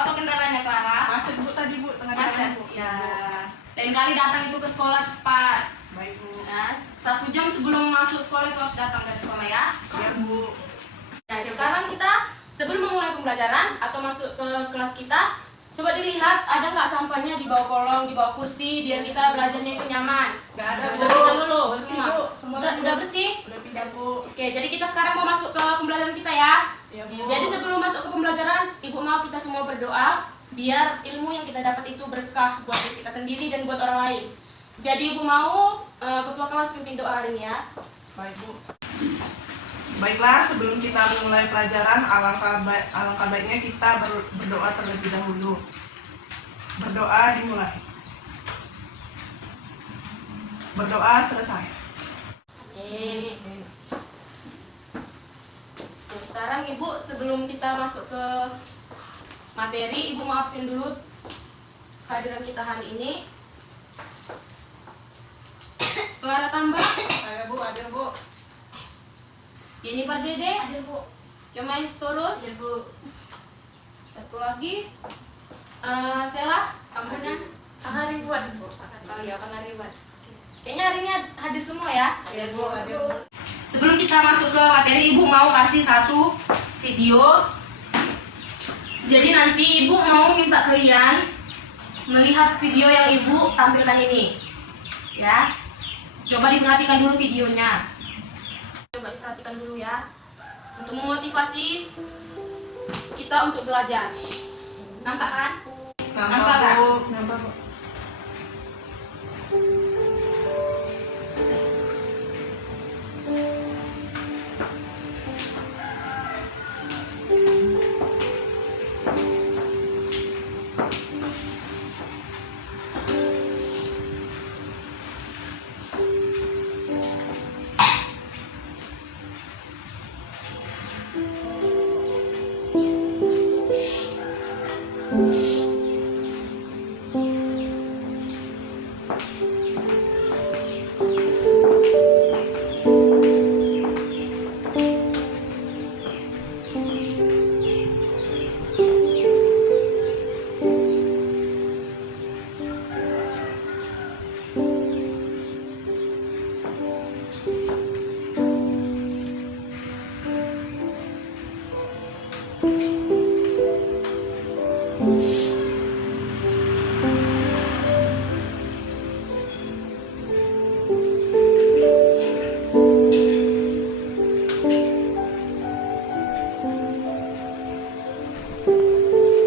Apa kendalanya Clara? Macet Bu tadi Bu, tengah jalan Macet. Bu. Ya. Lain kali datang itu ke sekolah cepat. Baik Bu. Ya, 1 jam sebelum masuk sekolah itu harus datang dari sekolah ya. Ya Bu. Nah, sekarang kita sebelum memulai pembelajaran atau masuk ke kelas kita, coba dilihat ada nggak sampahnya di bawah kolong, di bawah kursi, biar kita belajarnya itu nyaman. Gak ada Bu. Bersihkan dulu Bersih semua. Bu, semua Udah bersih? Udah pindah Bu. Oke, jadi kita sekarang mau masuk ke pembelajaran kita ya. Ya Bu. Jadi sebelum masuk ke pembelajaran, Ibu mau kita semua berdoa biar ilmu yang kita dapat itu berkah buat diri kita sendiri dan buat orang lain. Jadi Ibu mau ketua kelas pimpin doa hari ini ya. Baik Bu. Baiklah, sebelum kita memulai pelajaran, alangkah baiknya kita berdoa terlebih dahulu. Berdoa dimulai. Berdoa selesai. Oke. Nah, sekarang Ibu sebelum kita masuk ke materi, Ibu mau absen dulu kehadiran kita hari ini. Clara tambah. Saya Bu, ada Bu. Jennifer Dede. Hadir Bu. Cemai Storus. Hadir Bu. Satu lagi. Sela. Ampunan. Kakak Ribuan Bu. Oh iya, Kakak Ribuan. Kayaknya hari ini hadir semua ya. Hadir Bu, hadir Bu. Sebelum kita masuk ke materi, Ibu mau kasih satu video. Jadi nanti Ibu mau minta kalian melihat video yang Ibu tampilkan ini. Ya. Coba diperhatikan dulu videonya. Coba diperhatikan dulu ya. Untuk memotivasi kita untuk belajar. Nampak kan? Nampak Bu. Nampak Bu.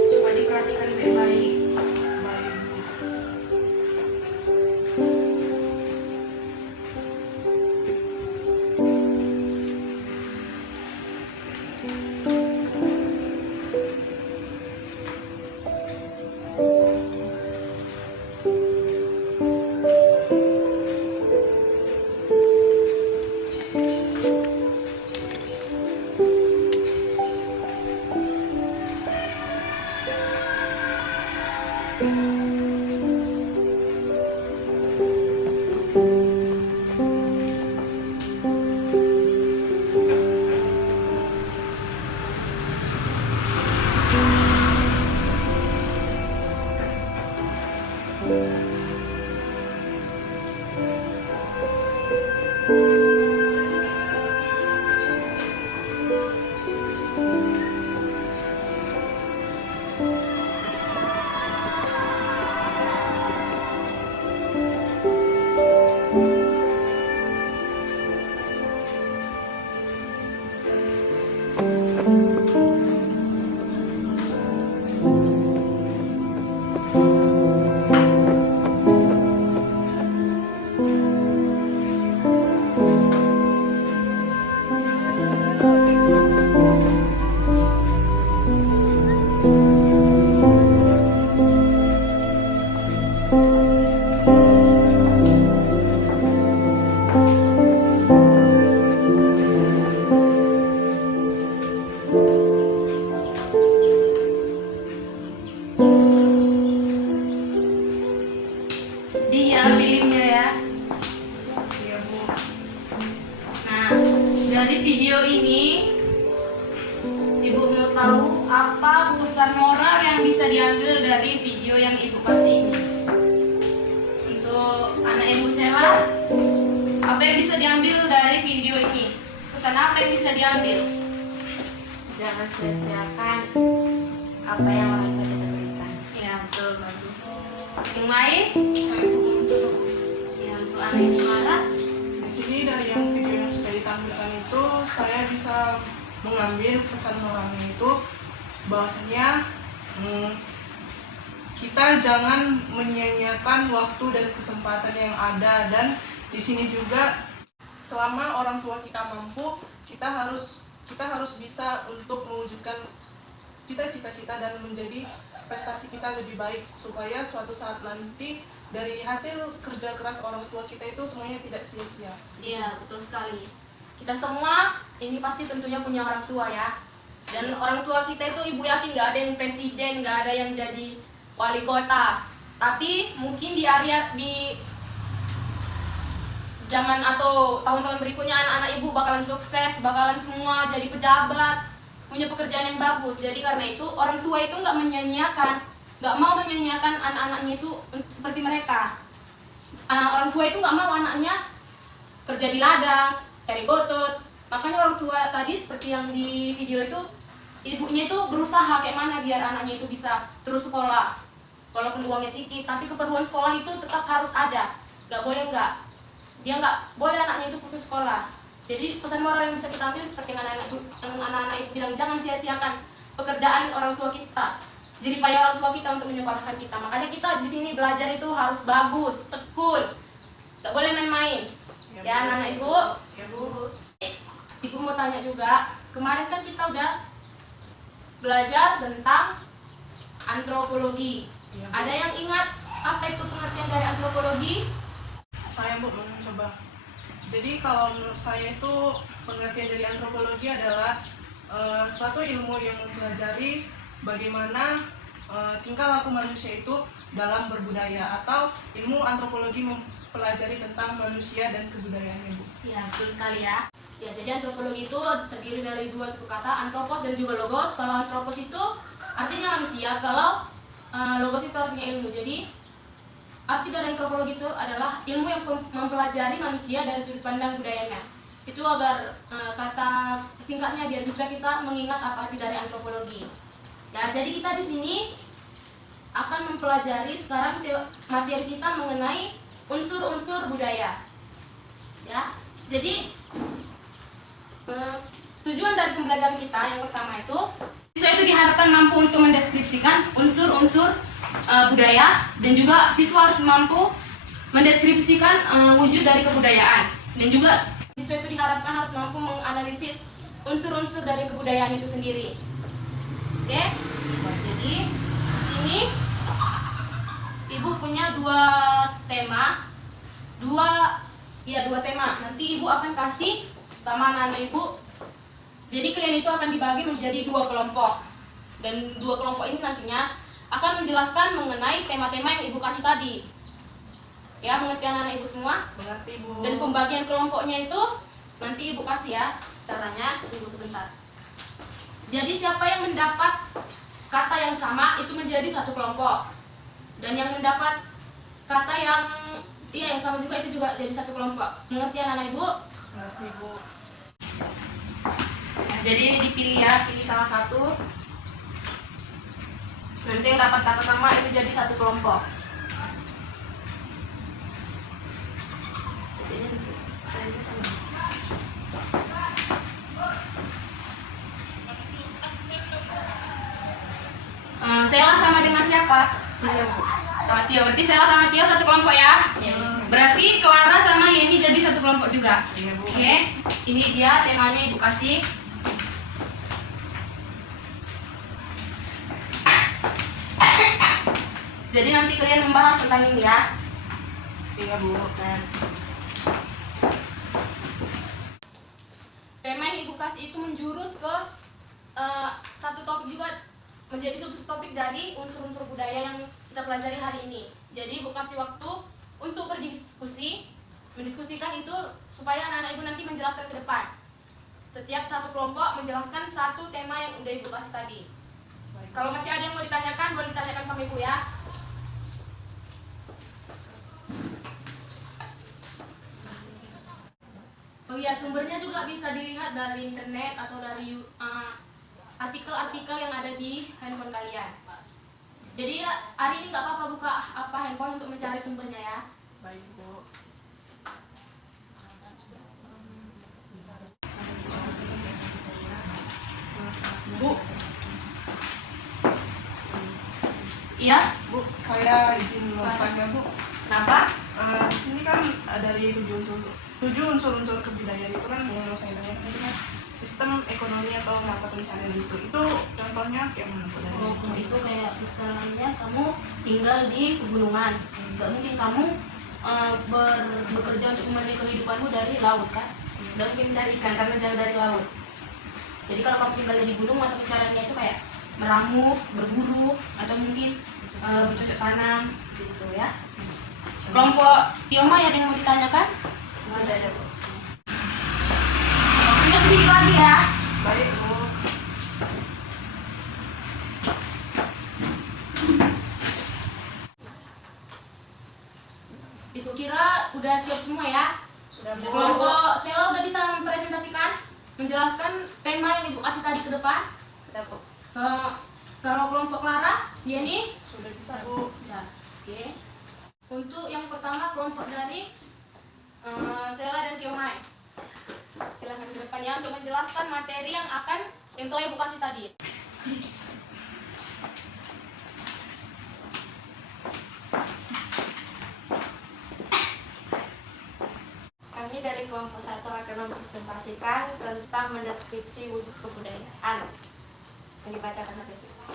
Coba diperhatikan baik-baik. Baik Bu. Sedih ya filmnya ya. Iya Bu. Nah, dari video ini Ibu mau tahu apa pesan moral yang bisa diambil dari video yang ibu kasih ini. Untuk anak ibu Sela, apa yang bisa diambil dari video ini? Pesan apa yang bisa diambil? Jangan sia-siakan apa yang orang tua kita berikan. Ya betul, bagus. Yang lain? Saya Bu. Ya, untuk anak ibu Clara. Di sini dari yang video yang sudah ditampilkan itu saya bisa mengambil pesan moralnya itu bahwasanya kita jangan menyia-nyiakan waktu dan kesempatan yang ada, dan di sini juga selama orang tua kita mampu, kita harus bisa untuk mewujudkan cita-cita kita dan menjadi prestasi kita lebih baik, supaya suatu saat nanti dari hasil kerja keras orang tua kita itu semuanya tidak sia-sia. Iya, betul sekali. Kita semua ini pasti tentunya punya orang tua ya. Dan orang tua kita itu ibu yakin nggak ada yang presiden, nggak ada yang jadi wali kota. Tapi mungkin di area di zaman atau tahun-tahun berikutnya anak-anak ibu bakalan sukses, bakalan semua jadi pejabat, punya pekerjaan yang bagus. Jadi karena itu orang tua itu nggak nggak mau menyanyiakan anak-anaknya itu seperti mereka. Orang tua itu nggak mau anaknya kerja di ladang, cari botol. Makanya orang tua tadi seperti yang di video itu, ibunya itu berusaha kayak mana biar anaknya itu bisa terus sekolah. Walaupun uangnya sedikit, tapi keperluan sekolah itu tetap harus ada. Dia nggak boleh anaknya itu putus sekolah. Jadi pesan moral yang bisa kita ambil seperti yang anak-anak ibu bilang, jangan sia-siakan pekerjaan orang tua kita. Jadi payah orang tua kita untuk menyekolahkan kita. Makanya kita di sini belajar itu harus bagus, tekun, nggak boleh main-main. Ya, anak-anak ibu. Ya Bu. Ibu mau tanya juga, kemarin kan kita udah belajar tentang antropologi. Ya, Bu. Ada yang ingat apa itu pengertian dari antropologi? Saya Bu mencoba. Jadi kalau menurut saya itu pengertian dari antropologi adalah suatu ilmu yang mempelajari bagaimana tingkah laku manusia itu dalam berbudaya, atau ilmu antropologi mempelajari tentang manusia dan kebudayaannya Bu. Ya, betul sekali ya. Ya, jadi antropologi itu terdiri dari dua suku kata, antropos dan juga logos. Kalau antropos itu artinya manusia, kalau logos itu artinya ilmu. Jadi arti dari antropologi itu adalah ilmu yang mempelajari manusia dari sudut pandang budayanya. Itu agar kata singkatnya biar bisa kita mengingat apa arti dari antropologi. Ya, jadi kita di sini akan mempelajari sekarang materi kita mengenai unsur-unsur budaya. Ya, jadi tujuan dari pembelajaran kita yang pertama itu, siswa itu diharapkan mampu untuk mendeskripsikan unsur-unsur budaya, dan juga siswa harus mampu mendeskripsikan wujud dari kebudayaan, dan juga siswa itu diharapkan harus mampu menganalisis unsur-unsur dari kebudayaan itu sendiri. Oke, jadi di sini ibu punya dua tema. Nanti ibu akan kasih sama anak-anak ibu. Jadi kalian itu akan dibagi menjadi dua kelompok, dan dua kelompok ini nantinya akan menjelaskan mengenai tema-tema yang ibu kasih tadi. Ya, mengerti anak-anak ibu semua? Mengerti Bu. Dan pembagian kelompoknya itu nanti ibu kasih ya caranya. Tunggu sebentar. Jadi siapa yang mendapat kata yang sama itu menjadi satu kelompok, dan yang mendapat kata yang sama juga itu juga jadi satu kelompok. Mengerti anak-anak ibu? Mengerti Bu. Jadi ini dipilih ya, pilih salah satu. Nanti yang dapat kata sama itu jadi satu kelompok. Sela sama dengan siapa? Iya Bu. Sama Tio. Berarti Sela sama Tio satu kelompok ya? Berarti Clara sama Yeni jadi satu kelompok juga. Iya Bu. Oke, ini dia temanya ibu kasih. Jadi nanti kalian membahas tentang ini ya. Iya Bu. Tema yang ibu kasih itu menjurus ke satu topik juga, menjadi subtopik dari unsur-unsur budaya yang kita pelajari hari ini. Jadi ibu kasih waktu untuk berdiskusi, mendiskusikan itu supaya anak-anak ibu nanti menjelaskan ke depan. Setiap satu kelompok menjelaskan satu tema yang udah Ibu kasih tadi. Baik. Kalau masih ada yang mau ditanyakan, boleh ditanyakan sama Ibu ya. Oh iya, sumbernya juga bisa dilihat dari internet atau dari artikel-artikel yang ada di handphone kalian. Jadi ya, hari ini nggak apa-apa buka handphone untuk mencari sumbernya ya. Baik, Bu. Bu, Iya, Bu, saya izin mau tanya, Bu. kenapa? Di sini kan dari tujuh unsur kebudayaan itu kan yang mau saya tanyakan itu kan sistem ekonomi atau mata pencarian itu contohnya kayak mana, Bu? Dari Oh, itu kayak misalnya kamu tinggal di pegunungan, nggak mungkin kamu bekerja untuk memenuhi kehidupanmu dari laut kan? Nggak mungkin mencari ikan karena jauh dari laut. Jadi kalau kamu tinggal di gunung, mata pencariannya itu kayak meramu, berburu, atau mungkin bercocok tanam gitu ya. Kelompok Tionghoa ada yang mau ditanyakan? ada, Bu. Waktunya sedikit lagi ya. Baik, Bu. Ibu kira udah siap semua ya? Sudah, Bu. Kelompok Sela udah bisa mempresentasikan, menjelaskan tema yang Ibu kasih tadi ke depan? Sudah, Bu. Kalau kelompok Clara, Yeni? Sudah bisa, Bu. Ya, oke. Untuk yang pertama kelompok dari Sela dan Tionghoa. Silakan ke depan ya untuk menjelaskan materi yang telah Ibu kasih tadi. Kami dari kelompok 1 akan mempresentasikan tentang mendeskripsi wujud kebudayaan yang dibacakan oleh kita.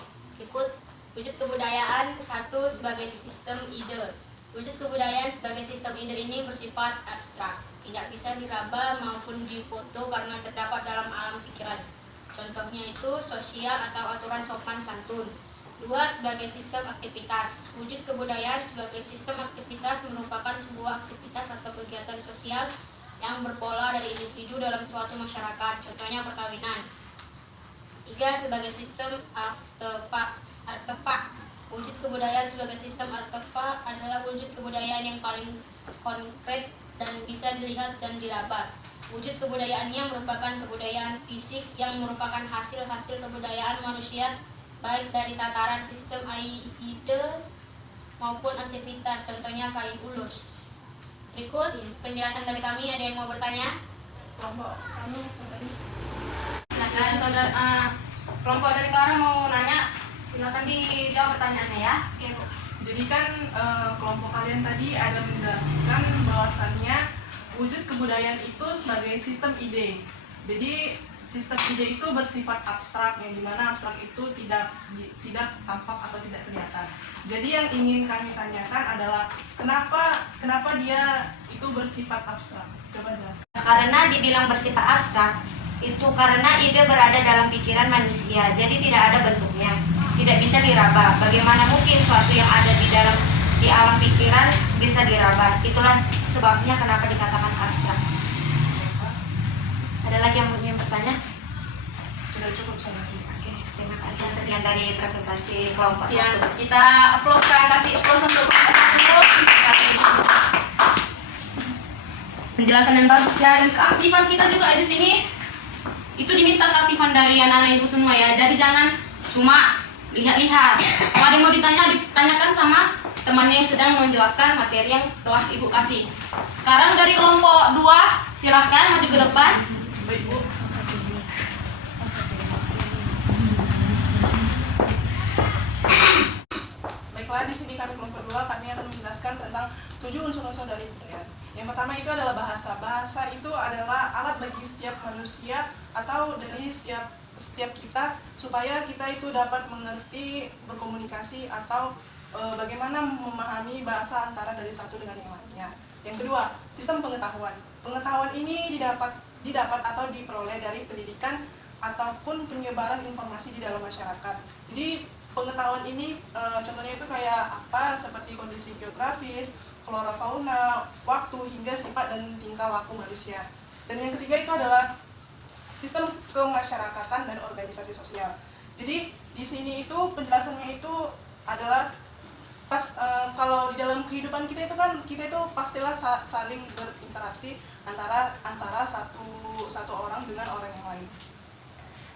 Ikut wujud kebudayaan 1 sebagai sistem ide. Wujud kebudayaan sebagai sistem ide ini bersifat abstrak, tidak bisa diraba maupun difoto karena terdapat dalam alam pikiran. Contohnya itu sosial atau aturan sopan santun. 2. Sebagai sistem aktivitas. Wujud kebudayaan sebagai sistem aktivitas merupakan sebuah aktivitas atau kegiatan sosial yang berpola dari individu dalam suatu masyarakat. Contohnya perkawinan. 3. Sebagai sistem artefak. Wujud kebudayaan sebagai sistem artefak adalah wujud kebudayaan yang paling konkret dan bisa dilihat dan diraba. Wujud kebudayaannya merupakan kebudayaan fisik yang merupakan hasil-hasil kebudayaan manusia baik dari tataran sistem ide maupun aktivitas, contohnya kain ulus. Berikut penjelasan dari kami, ada yang mau bertanya? Kelompok kami saudari. Silakan kelompok dari Clara mau nanya, silakan dijawab pertanyaannya ya. Oke, Bu. Jadi kan kelompok kalian tadi ada menjelaskan bahwasannya wujud kebudayaan itu sebagai sistem ide. Jadi sistem ide itu bersifat abstrak, yang dimana abstrak itu tidak tampak atau tidak kelihatan. Jadi yang ingin kami tanyakan adalah kenapa dia itu bersifat abstrak? Coba jelaskan. Karena dibilang bersifat abstrak, itu karena ide berada dalam pikiran manusia, jadi tidak ada bentuknya, tidak bisa diraba. Bagaimana mungkin suatu yang ada di alam pikiran bisa diraba? Itulah sebabnya kenapa dikatakan abstrak. Ada lagi yang ingin bertanya? Sudah cukup saudari. Oke, terima kasih. Sekian dari presentasi kelompok Ya, 1. kita kasih applause untuk kelompok 1. Penjelasan yang bagus ya, dan keaktifan kita juga di sini. Itu diminta keaktifan dari anak-anak ibu semua ya. Jadi jangan cuma lihat-lihat. Kalau ada yang mau ditanyakan sama temannya yang sedang menjelaskan materi yang telah ibu kasih. Sekarang dari kelompok 2, silahkan maju ke depan. Baik, Bu. Baiklah, di sini kami kelompok 2 kami akan menjelaskan tentang 7 unsur-unsur dari budaya. Yang pertama itu adalah bahasa. Bahasa itu adalah alat bagi setiap manusia atau dari setiap kita supaya kita itu dapat mengerti, berkomunikasi atau bagaimana memahami bahasa antara dari satu dengan yang lainnya. Yang kedua, sistem pengetahuan. Pengetahuan ini didapat atau diperoleh dari pendidikan ataupun penyebaran informasi di dalam masyarakat. Jadi pengetahuan ini contohnya itu kayak apa, seperti kondisi geografis, flora fauna, waktu hingga sifat dan tingkah laku manusia. Dan yang ketiga itu adalah sistem kemasyarakatan dan organisasi sosial. Jadi di sini itu penjelasannya itu adalah kalau di dalam kehidupan kita itu pastilah saling berinteraksi antara satu orang dengan orang yang lain.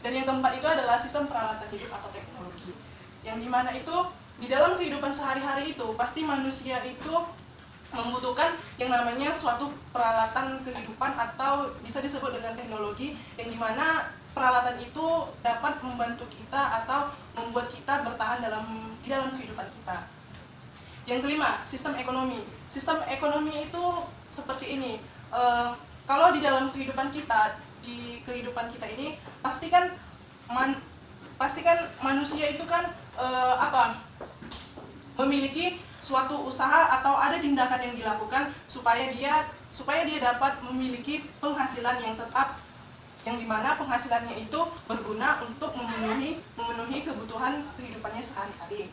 Dan yang keempat itu adalah sistem peralatan hidup atau teknologi, yang dimana itu di dalam kehidupan sehari-hari itu pasti manusia itu membutuhkan yang namanya suatu peralatan kehidupan atau bisa disebut dengan teknologi, yang dimana peralatan itu dapat membantu kita atau membuat kita bertahan di dalam kehidupan kita. Yang kelima, sistem ekonomi. Sistem ekonomi itu seperti ini. Kalau di dalam kehidupan kita ini pastikan manusia itu kan memiliki suatu usaha atau ada tindakan yang dilakukan supaya dia dapat memiliki penghasilan yang tetap, yang dimana penghasilannya itu berguna untuk memenuhi kebutuhan kehidupannya sehari-hari.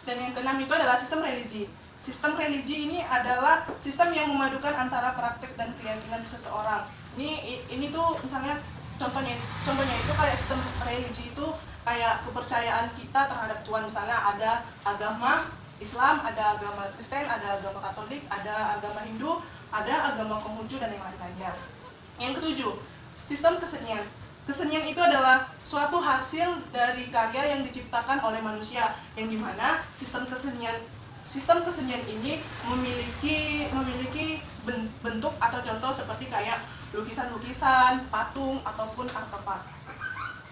Dan yang keenam itu adalah sistem religi. Sistem religi ini adalah sistem yang memadukan antara praktek dan keyakinan seseorang. Ini tuh misalnya contohnya itu kayak sistem religi itu kayak kepercayaan kita terhadap Tuhan. Misalnya ada agama Islam, ada agama Kristen, ada agama Katolik, ada agama Hindu, ada agama Konghucu dan yang lain-lainnya. Yang ketujuh, sistem kesenian. Kesenian itu adalah suatu hasil dari karya yang diciptakan oleh manusia, yang dimana sistem kesenian ini memiliki bentuk atau contoh seperti kayak lukisan-lukisan, patung, ataupun artefak.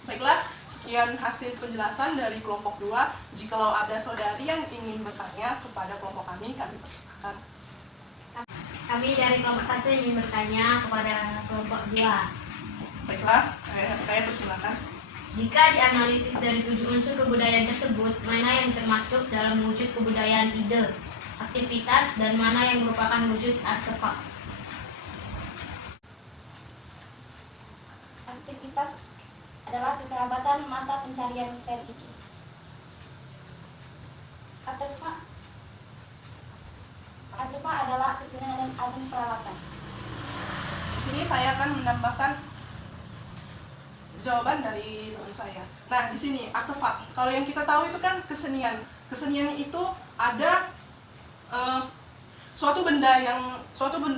Baiklah, sekian hasil penjelasan dari kelompok 2. Jikalau ada saudari yang ingin bertanya kepada kelompok kami persilakan. Kami dari kelompok 1 ingin bertanya kepada kelompok 2. Baiklah, saya persilakan. Jika dianalisis dari 7 unsur kebudayaan tersebut, mana yang termasuk dalam wujud kebudayaan ide, aktivitas, dan mana yang merupakan wujud artefak? Aktivitas adalah kekerabatan mata pencarian religi. Artefak adalah kesenian dan alat peralatan. Di sini saya akan menambahkan jawaban dari teman saya. Nah, di sini artefak. Kalau yang kita tahu itu kan kesenian. Kesenian itu ada suatu benda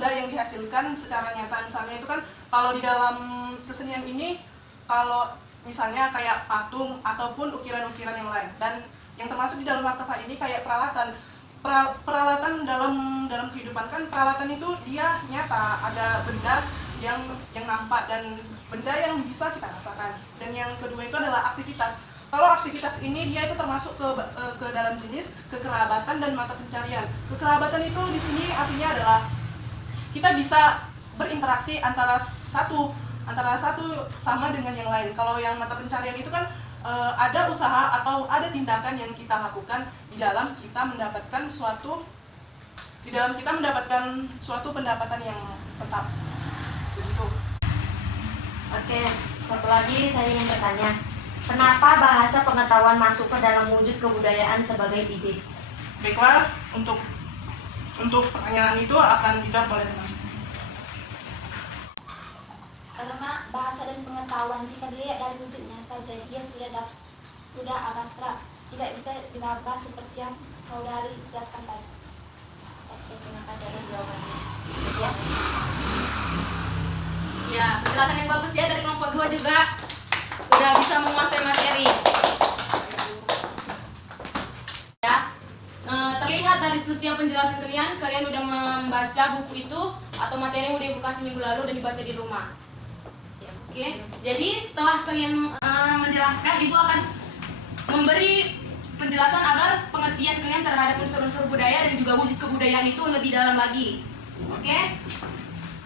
yang dihasilkan secara nyata. Misalnya itu kan kalau di dalam kesenian ini, kalau misalnya kayak patung ataupun ukiran-ukiran yang lain. Dan yang termasuk di dalam artefak ini kayak peralatan. Peralatan dalam kehidupan kan, peralatan itu dia nyata, ada benda yang nampak dan benda yang bisa kita rasakan. Dan yang kedua itu adalah aktivitas. Kalau aktivitas ini dia itu termasuk ke dalam jenis kekerabatan dan mata pencarian. Kekerabatan itu di sini artinya adalah kita bisa berinteraksi antara satu sama dengan yang lain. Kalau yang mata pencarian itu kan ada usaha atau ada tindakan yang kita lakukan di dalam kita mendapatkan suatu pendapatan yang tetap. Begitu. Oke, satu lagi saya ingin bertanya, kenapa bahasa pengetahuan masuk ke dalam wujud kebudayaan sebagai ide? Baiklah, untuk pertanyaan itu akan dijawab oleh teman. Karena bahasa dan pengetahuan jika dilihat dari wujudnya saja, dia sudah abstrak, tidak bisa diraba seperti yang saudari jelaskan tadi. Oke, terima kasih atas jawabannya. Ya, penjelasan yang bagus ya dari kelompok 2 juga. Udah bisa menguasai materi. Ya, terlihat dari setiap penjelasan kalian udah membaca buku itu atau materi yang udah ibu kasih minggu lalu dan dibaca di rumah. Oke, jadi setelah kalian menjelaskan, ibu akan memberi penjelasan agar pengertian kalian terhadap unsur-unsur budaya dan juga wujud kebudayaan itu lebih dalam lagi. Oke,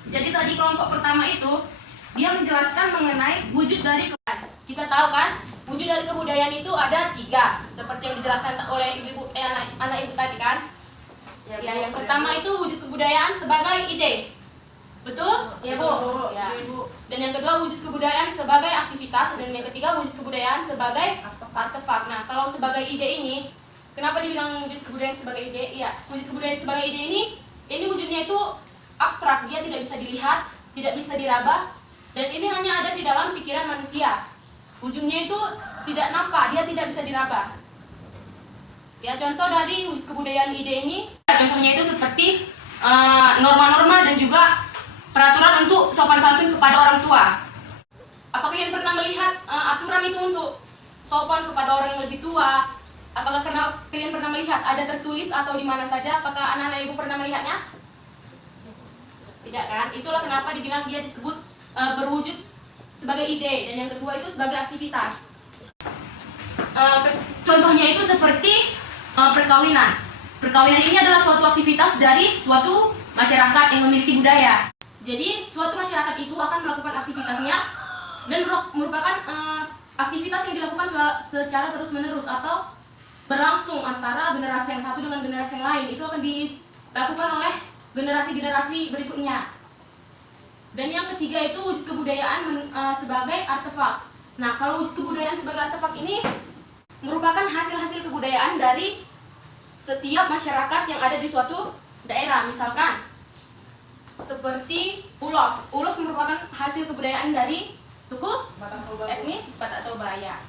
jadi tadi kelompok pertama itu dia menjelaskan mengenai wujud dari kebudayaan. Kita tahu kan, wujud dari kebudayaan itu ada 3, seperti yang dijelaskan oleh anak ibu tadi kan. Ya, yang pertama itu wujud kebudayaan sebagai ide. Betul? Ya, Bu. Ya. Dan yang kedua wujud kebudayaan sebagai aktivitas, dan yang ketiga wujud kebudayaan sebagai artefak. Nah, kalau sebagai ide ini, kenapa dibilang wujud kebudayaan sebagai ide? Iya, wujud kebudayaan sebagai ide ini wujudnya itu abstrak, dia tidak bisa dilihat, tidak bisa diraba, Dan ini hanya ada di dalam pikiran manusia. Ujungnya itu tidak nampak, dia tidak bisa diraba. Ya, contoh dari wujud kebudayaan ide ini, contohnya itu seperti norma-norma dan juga peraturan untuk sopan santun kepada orang tua. Apa kalian pernah melihat aturan itu untuk sopan kepada orang yang lebih tua? Apakah kalian pernah melihat ada tertulis atau di mana saja? Apakah anak-anak ibu pernah melihatnya? Tidak kan? Itulah kenapa dibilang dia disebut berwujud sebagai ide, dan yang kedua itu sebagai aktivitas. Contohnya itu seperti perkawinan. Perkawinan ini adalah suatu aktivitas dari suatu masyarakat yang memiliki budaya. Jadi suatu masyarakat itu akan melakukan aktivitasnya dan merupakan aktivitas yang dilakukan secara terus-menerus atau berlangsung antara generasi yang satu dengan generasi yang lain. Itu akan dilakukan oleh generasi-generasi berikutnya. Dan yang ketiga itu wujud kebudayaan sebagai artefak. Nah, kalau wujud kebudayaan sebagai artefak ini merupakan hasil-hasil kebudayaan dari setiap masyarakat yang ada di suatu daerah. Misalkan seperti ulos. Ulos merupakan hasil kebudayaan dari suku etnis Batak Toba-ya.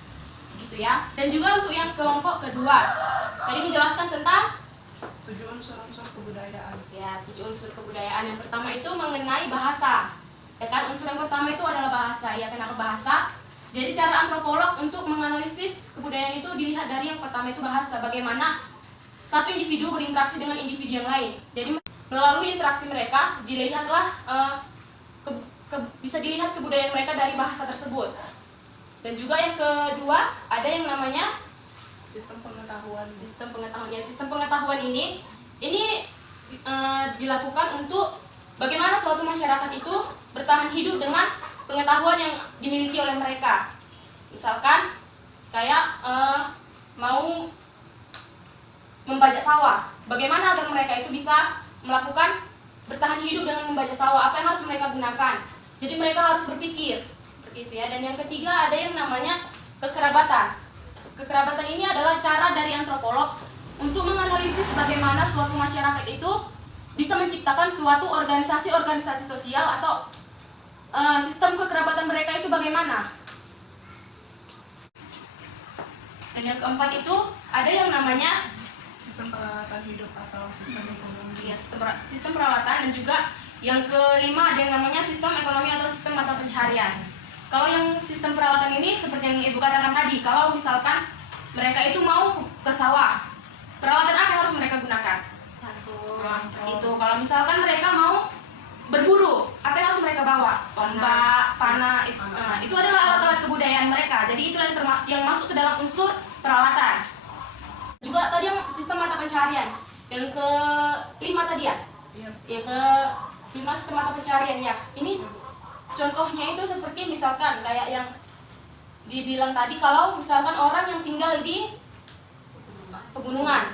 Gitu ya. Dan juga untuk yang kelompok kedua, tadi menjelaskan tentang 7 unsur-unsur kebudayaan. Ya, 7 unsur kebudayaan. Yang pertama itu mengenai bahasa. Ya kan, unsur yang pertama itu adalah bahasa. Ya, kenapa bahasa? Jadi cara antropolog untuk menganalisis kebudayaan itu dilihat dari yang pertama itu bahasa. Bagaimana satu individu berinteraksi dengan individu yang lain. Jadi melalui interaksi mereka dilihatlah bisa dilihat kebudayaan mereka dari bahasa tersebut. Dan juga yang kedua ada yang namanya Sistem pengetahuan. Sistem pengetahuan. Ya, sistem pengetahuan ini dilakukan untuk bagaimana suatu masyarakat itu bertahan hidup dengan pengetahuan yang dimiliki oleh mereka. Misalkan kayak mau membajak sawah, bagaimana agar mereka itu bisa melakukan bertahan hidup dengan membajak sawah, apa yang harus mereka gunakan. Jadi mereka harus berpikir seperti itu ya. Dan yang ketiga ada yang namanya kekerabatan. Kekerabatan ini adalah cara dari antropolog untuk menganalisis bagaimana suatu masyarakat itu bisa menciptakan suatu organisasi-organisasi sosial atau sistem kekerabatan mereka itu bagaimana. Dan yang keempat itu ada yang namanya Sistem peralatan hidup atau sistem ekonomi. ya, sistem peralatan. Dan juga yang kelima ada yang namanya sistem ekonomi atau sistem mata pencaharian. Kalau yang sistem peralatan ini seperti yang ibu katakan tadi, kalau misalkan mereka itu mau ke sawah, peralatan apa yang harus mereka gunakan? Nah, seperti itu. Kalau misalkan mereka mau berburu, apa yang harus mereka bawa? Tombak, panah. Itu adalah alat-alat kebudayaan mereka. Jadi itu yang masuk ke dalam unsur peralatan. Juga tadi yang sistem mata pencaharian. Yang kelima tadi ya. Iya. Yang kelima sistem mata pencaharian ya. Ini contohnya itu seperti misalkan kayak yang dibilang tadi, kalau misalkan orang yang tinggal di pegunungan,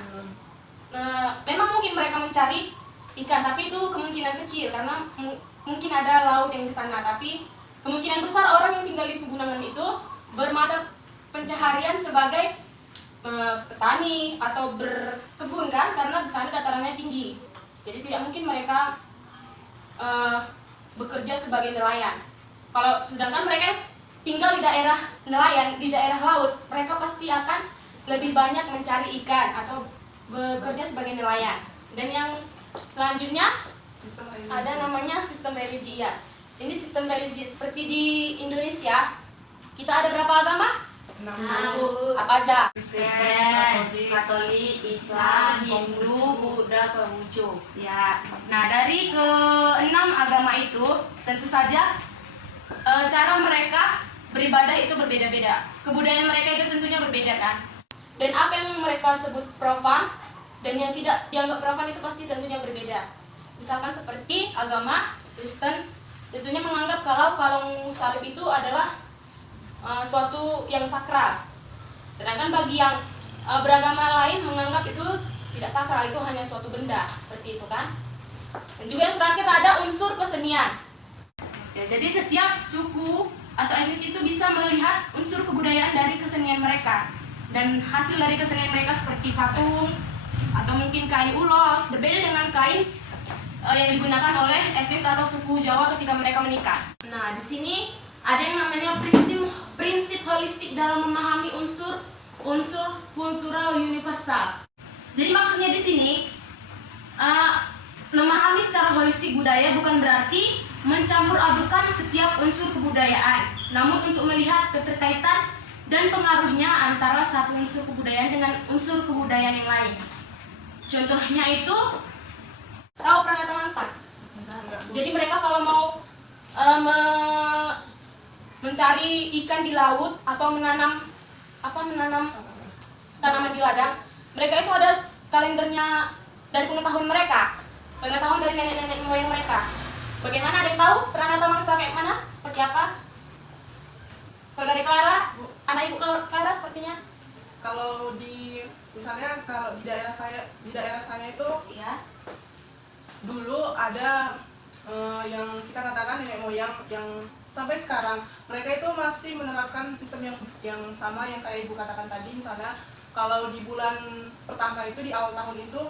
memang mungkin mereka mencari ikan, tapi itu kemungkinan kecil karena mungkin ada laut yang di sana. Tapi kemungkinan besar orang yang tinggal di pegunungan itu bermata pencaharian sebagai petani atau berkebun kan, karena di sana datarannya tinggi. Jadi tidak mungkin mereka bekerja sebagai nelayan. Kalau sedangkan mereka tinggal di daerah nelayan, di daerah laut, mereka pasti akan lebih banyak mencari ikan atau bekerja sebagai nelayan. Dan yang selanjutnya Sistem religi. ada namanya sistem religi ya. Ini sistem religi seperti di Indonesia. Kita ada berapa agama? 6. Apa aja? Kristen, Katolik, Islam, Hindu, Buddha, Konghucu. Ya. Nah, dari ke-6 agama itu tentu saja cara mereka beribadah itu berbeda-beda. Kebudayaan mereka itu tentunya berbeda kan. Dan apa yang mereka sebut profan dan yang tidak dianggap profan itu pasti tentunya berbeda. Misalkan seperti agama Kristen tentunya menganggap kalau kalung salib itu adalah suatu yang sakral. Sedangkan bagi yang beragama lain menganggap itu tidak sakral, itu hanya suatu benda, seperti itu kan. Dan juga yang terakhir ada unsur kesenian. Ya, jadi setiap suku atau etnis itu bisa melihat unsur kebudayaan dari kesenian mereka. Dan hasil dari kesenian mereka seperti patung atau mungkin kain ulos, berbeda dengan kain yang digunakan oleh etnis atau suku Jawa ketika mereka menikah. Nah, di sini ada yang namanya prinsip holistik dalam memahami unsur kultural universal. Jadi maksudnya di sini memahami secara holistik budaya bukan berarti mencampur adukan setiap unsur kebudayaan, namun untuk melihat keterkaitan dan pengaruhnya antara satu unsur kebudayaan dengan unsur kebudayaan yang lain. Contohnya itu, tahu Pranata Mangsa? Jadi mereka kalau mau mencari ikan di laut atau menanam tanaman di ladang, mereka itu ada kalendernya dari pengetahuan mereka, pengetahuan dari nenek-nenek moyang mereka. Bagaimana, ada yang tahu Pranata Mangsa kayak mana? Seperti apa? Saudari Clara, anak ibu Clara sepertinya? Kalau misalnya kalau di daerah saya itu Iya. dulu ada yang kita katakan nenek moyang yang sampai sekarang mereka itu masih menerapkan sistem yang sama yang kayak ibu katakan tadi. Misalnya kalau di bulan pertama itu, di awal tahun itu,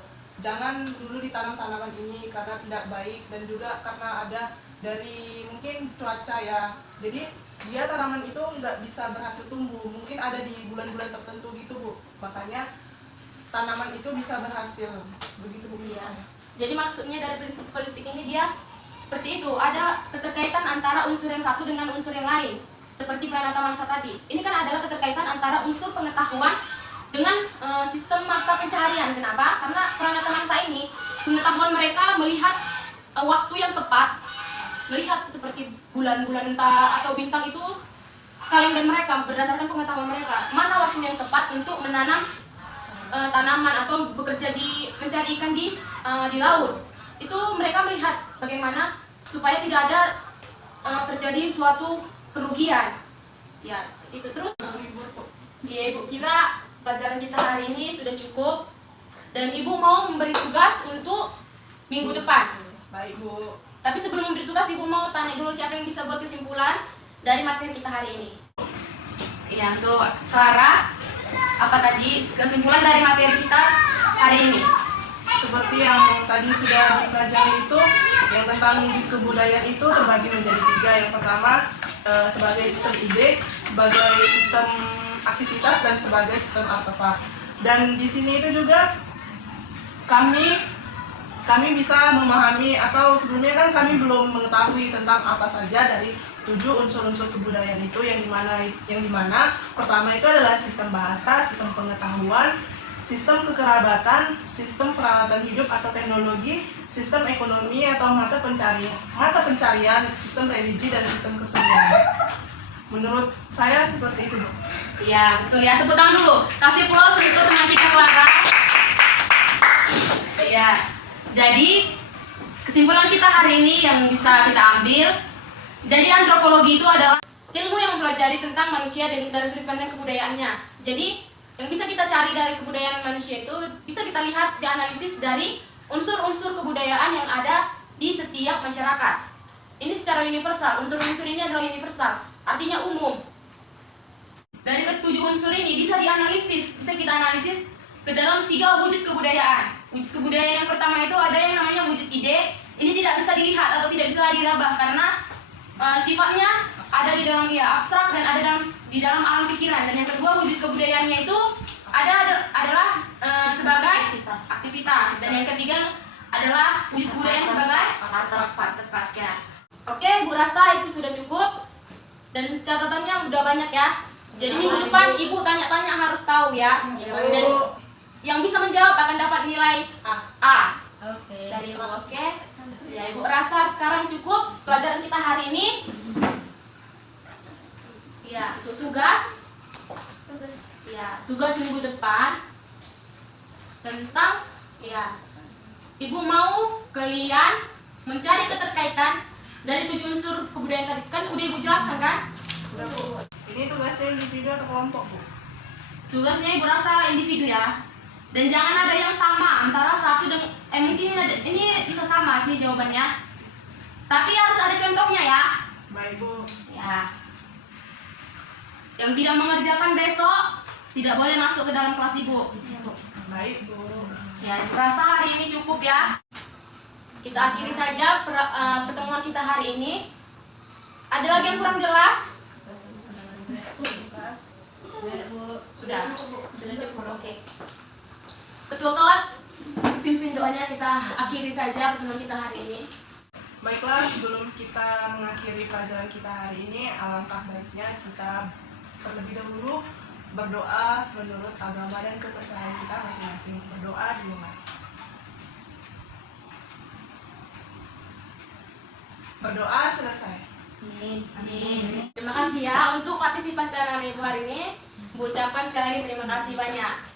jangan dulu ditanam tanaman ini karena tidak baik, dan juga karena ada dari mungkin cuaca ya, jadi dia tanaman itu nggak bisa berhasil tumbuh, mungkin ada di bulan-bulan tertentu gitu Bu, makanya tanaman itu bisa berhasil, begitu Bu. Iya. Jadi maksudnya dari prinsip holistik ini dia seperti itu, ada keterkaitan antara unsur yang satu dengan unsur yang lain. Seperti Pranata Mangsa tadi. Ini kan adalah keterkaitan antara unsur pengetahuan dengan sistem mata pencaharian. Kenapa? Karena Pranata Mangsa ini pengetahuan mereka melihat waktu yang tepat, melihat seperti bulan-bulan atau bintang itu kalender mereka berdasarkan pengetahuan mereka. Mana waktu yang tepat untuk menanam tanaman atau bekerja mencari ikan di laut. Itu mereka melihat bagaimana supaya tidak ada terjadi suatu kerugian. Ya, seperti itu. Terus ya, Ibu kira pelajaran kita hari ini sudah cukup dan Ibu mau memberi tugas untuk minggu depan. Baik Bu. Tapi sebelum memberi tugas, Ibu mau tanya dulu siapa yang bisa buat kesimpulan dari materi kita hari ini. Ya, untuk Clara, apa tadi kesimpulan dari materi kita hari ini? Seperti yang tadi sudah dipelajari itu, yang tentang wujud kebudayaan itu terbagi menjadi 3. Yang pertama sebagai sistem ide, sebagai sistem aktivitas, dan sebagai sistem artefak. Dan di sini itu juga kami bisa memahami, atau sebelumnya kan kami belum mengetahui tentang apa saja dari 7 unsur-unsur kebudayaan itu, yang dimana pertama itu adalah sistem bahasa, sistem pengetahuan, sistem kekerabatan, sistem peralatan hidup atau teknologi, sistem ekonomi atau mata pencarian, sistem religi, dan sistem kesenian. Menurut saya seperti itu, Bu. Iya, betul ya. Tepuk tangan dulu. Kasih aplaus untuk teman kita Clara. Iya. Jadi kesimpulan kita hari ini yang bisa kita ambil, jadi antropologi itu adalah ilmu yang mempelajari tentang manusia dari sudut pandang kebudayaannya. Jadi yang bisa kita cari dari kebudayaan manusia itu bisa kita lihat dianalisis dari unsur-unsur kebudayaan yang ada di setiap masyarakat. Ini secara universal, unsur-unsur ini adalah universal, artinya umum. Dari ketujuh unsur ini bisa kita analisis ke dalam 3 wujud kebudayaan. Wujud kebudayaan yang pertama itu ada yang namanya wujud ide. Ini tidak bisa dilihat atau tidak bisa diraba karena sifatnya ada di dalam abstrak dan ada di dalam alam pikiran. Dan yang kedua, wujud kebudayaannya itu adalah sebagai aktivitas. Dan yang ketiga adalah wujud kebudayaan sebagai artefak. Ya. Oke, Bu rasa itu sudah cukup dan catatannya udah banyak ya. Jadi minggu depan Ibu tanya-tanya harus tahu ya. Dan yang bisa menjawab akan dapat nilai A. Oke. Dari Ibu. Oke. Ya, Ibu rasa sekarang cukup pelajaran kita hari ini. Ya, untuk tugas minggu depan tentang Ibu mau kalian mencari keterkaitan dari 7 unsur kebudayaan tadi. Kan udah Ibu jelaskan kan? Udah Bu. Ini tugasnya individu atau kelompok Bu? Tugasnya Ibu rasa individu ya. Dan jangan ada yang sama antara satu dan mungkin ini bisa sama sih jawabannya. Tapi harus ada contohnya ya. Baik Bu. Ya. Yang tidak mengerjakan besok tidak boleh masuk ke dalam kelas Ibu. Baik Bu. Ya, Ibu rasa hari ini cukup ya. Kita akhiri saja pertemuan kita hari ini. Ada lagi yang kurang jelas? Sudah cukup. Oke. Ketua kelas, pimpin doanya, kita akhiri saja pertemuan kita hari ini. Baiklah, sebelum kita mengakhiri pelajaran kita hari ini, alangkah baiknya kita terlebih dahulu berdoa menurut agama dan kepercayaan kita masing-masing. Berdoa dimulai. Berdoa selesai. Amin. Terima kasih ya untuk partisipasi anak-anak ibu hari ini. Bu ucapkan sekali lagi terima kasih banyak.